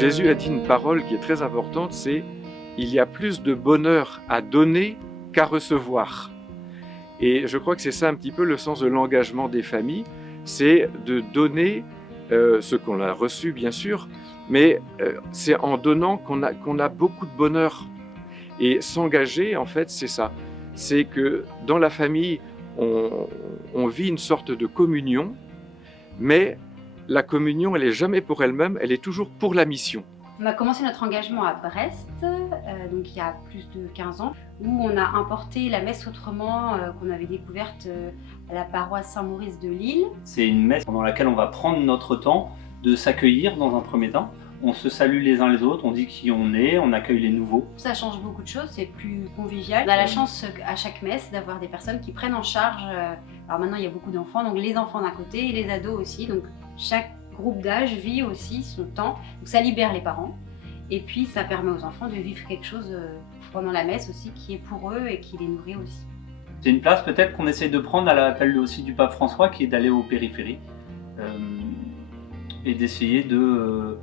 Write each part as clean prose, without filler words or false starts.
Jésus a dit une parole qui est très importante, c'est « il y a plus de bonheur à donner qu'à recevoir ». Et je crois que c'est ça un petit peu le sens de l'engagement des familles, c'est de donner ce qu'on a reçu bien sûr, mais c'est en donnant qu'on a beaucoup de bonheur. Et s'engager, en fait, c'est ça. C'est que dans la famille, on vit une sorte de communion, mais la communion, elle n'est jamais pour elle-même, elle est toujours pour la mission. On a commencé notre engagement à Brest, donc il y a plus de 15 ans, où on a importé la messe autrement qu'on avait découverte à la paroisse Saint-Maurice de Lille. C'est une messe pendant laquelle on va prendre notre temps de s'accueillir dans un premier temps. On se salue les uns les autres, on dit qui on est, on accueille les nouveaux. Ça change beaucoup de choses, c'est plus convivial. On a la chance à chaque messe d'avoir des personnes qui prennent en charge, alors maintenant il y a beaucoup d'enfants, donc les enfants d'un côté et les ados aussi, donc chaque groupe d'âge vit aussi son temps, donc ça libère les parents et puis ça permet aux enfants de vivre quelque chose pendant la messe aussi qui est pour eux et qui les nourrit aussi. C'est une place peut-être qu'on essaye de prendre à l'appel aussi du pape François qui est d'aller aux périphéries et d'essayer de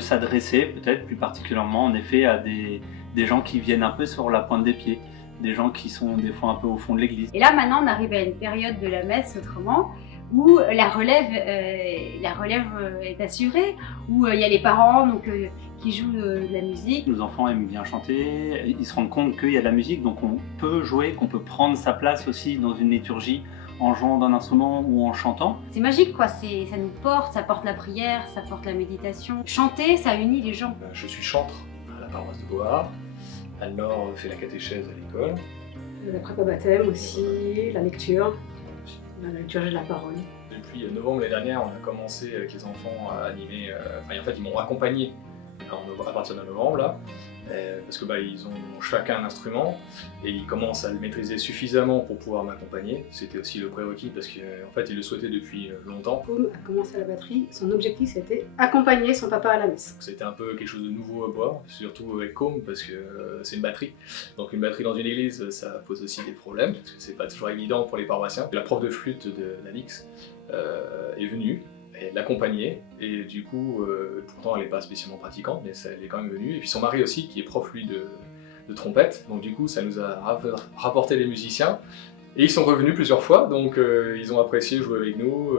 s'adresser peut-être plus particulièrement en effet à des gens qui viennent un peu sur la pointe des pieds, des gens qui sont des fois un peu au fond de l'église. Et là maintenant on arrive à une période de la messe autrement où la relève est assurée, où il y a les parents donc, qui jouent de la musique. Nos enfants aiment bien chanter, ils se rendent compte qu'il y a de la musique, donc on peut jouer, qu'on peut prendre sa place aussi dans une liturgie en jouant d'un instrument ou en chantant. C'est magique quoi, ça nous porte, ça porte la prière, ça porte la méditation. Chanter, ça unit les gens. Je suis chantre à la paroisse de Beauhardt. Anne-Laure fait la catéchèse à l'école. La prépa baptême aussi, la lecture de la parole. Depuis novembre l'année dernière, on a commencé avec les enfants à animer, en fait ils m'ont accompagné à partir de novembre là, parce que ils ont chacun un instrument et ils commencent à le maîtriser suffisamment pour pouvoir m'accompagner. C'était aussi le prérequis parce qu'en fait ils le souhaitaient depuis longtemps. Côme a commencé à la batterie, son objectif c'était accompagner son papa à la messe. C'était un peu quelque chose de nouveau à voir, surtout avec Côme parce que c'est une batterie. Donc une batterie dans une église, ça pose aussi des problèmes parce que c'est pas toujours évident pour les paroissiens. La prof de flûte de l'Alix est venue. Elle l'accompagnait et du coup, pourtant elle n'est pas spécialement pratiquante, mais elle est quand même venue. Et puis son mari aussi, qui est prof lui de trompette, donc du coup ça nous a rapporté des musiciens. Et ils sont revenus plusieurs fois, donc ils ont apprécié jouer avec nous,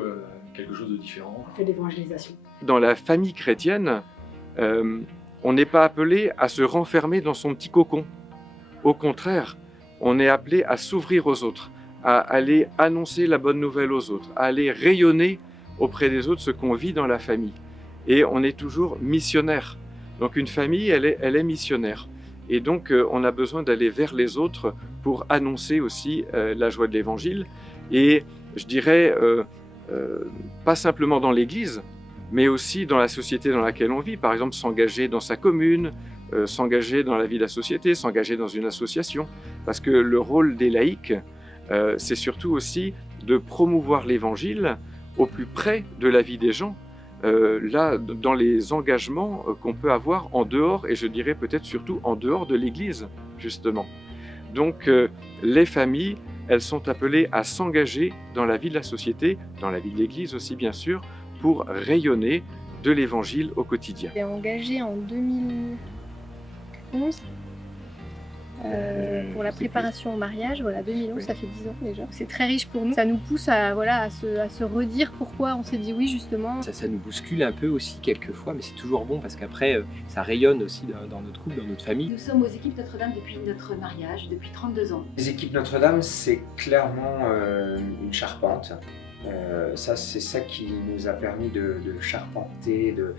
quelque chose de différent. On fait l'évangélisation. Dans la famille chrétienne, on n'est pas appelé à se renfermer dans son petit cocon. Au contraire, on est appelé à s'ouvrir aux autres, à aller annoncer la bonne nouvelle aux autres, à aller rayonner auprès des autres ce qu'on vit dans la famille. Et on est toujours missionnaire. Donc une famille, elle est missionnaire. Et donc on a besoin d'aller vers les autres pour annoncer aussi la joie de l'Évangile. Et je dirais, pas simplement dans l'Église, mais aussi dans la société dans laquelle on vit. Par exemple, s'engager dans sa commune, s'engager dans la vie de la société, s'engager dans une association. Parce que le rôle des laïcs, c'est surtout aussi de promouvoir l'Évangile au plus près de la vie des gens, là, dans les engagements qu'on peut avoir en dehors, et je dirais peut-être surtout en dehors de l'Église, justement. Donc, les familles, elles sont appelées à s'engager dans la vie de la société, dans la vie de l'Église aussi, bien sûr, pour rayonner de l'Évangile au quotidien. J'ai engagé en 2011 pour la préparation au mariage, voilà, 2011, oui. Ça fait 10 ans déjà. C'est très riche pour nous, ça nous pousse à se redire pourquoi on s'est dit oui justement. Ça nous bouscule un peu aussi quelquefois, mais c'est toujours bon parce qu'après ça rayonne aussi dans notre couple, dans notre famille. Nous sommes aux équipes Notre-Dame depuis notre mariage, depuis 32 ans. Les équipes Notre-Dame, c'est clairement une charpente. Ça, c'est ça qui nous a permis de charpenter, de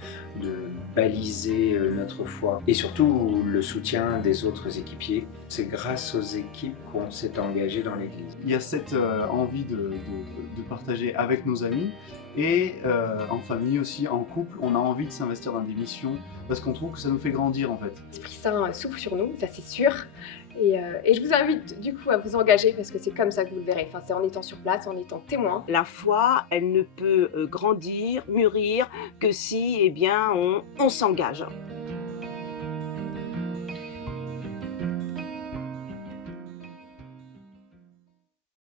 baliser notre foi. Et surtout, le soutien des autres équipiers. C'est grâce aux équipes qu'on s'est engagé dans l'Église. Il y a cette envie de partager avec nos amis et en famille aussi, en couple, on a envie de s'investir dans des missions parce qu'on trouve que ça nous fait grandir en fait. L'Esprit Saint souffle sur nous, ça c'est sûr. Et je vous invite du coup à vous engager parce que c'est comme ça que vous le verrez. Enfin, c'est en étant sur place, en étant témoin. La foi, elle ne peut grandir, mûrir que si on s'engage.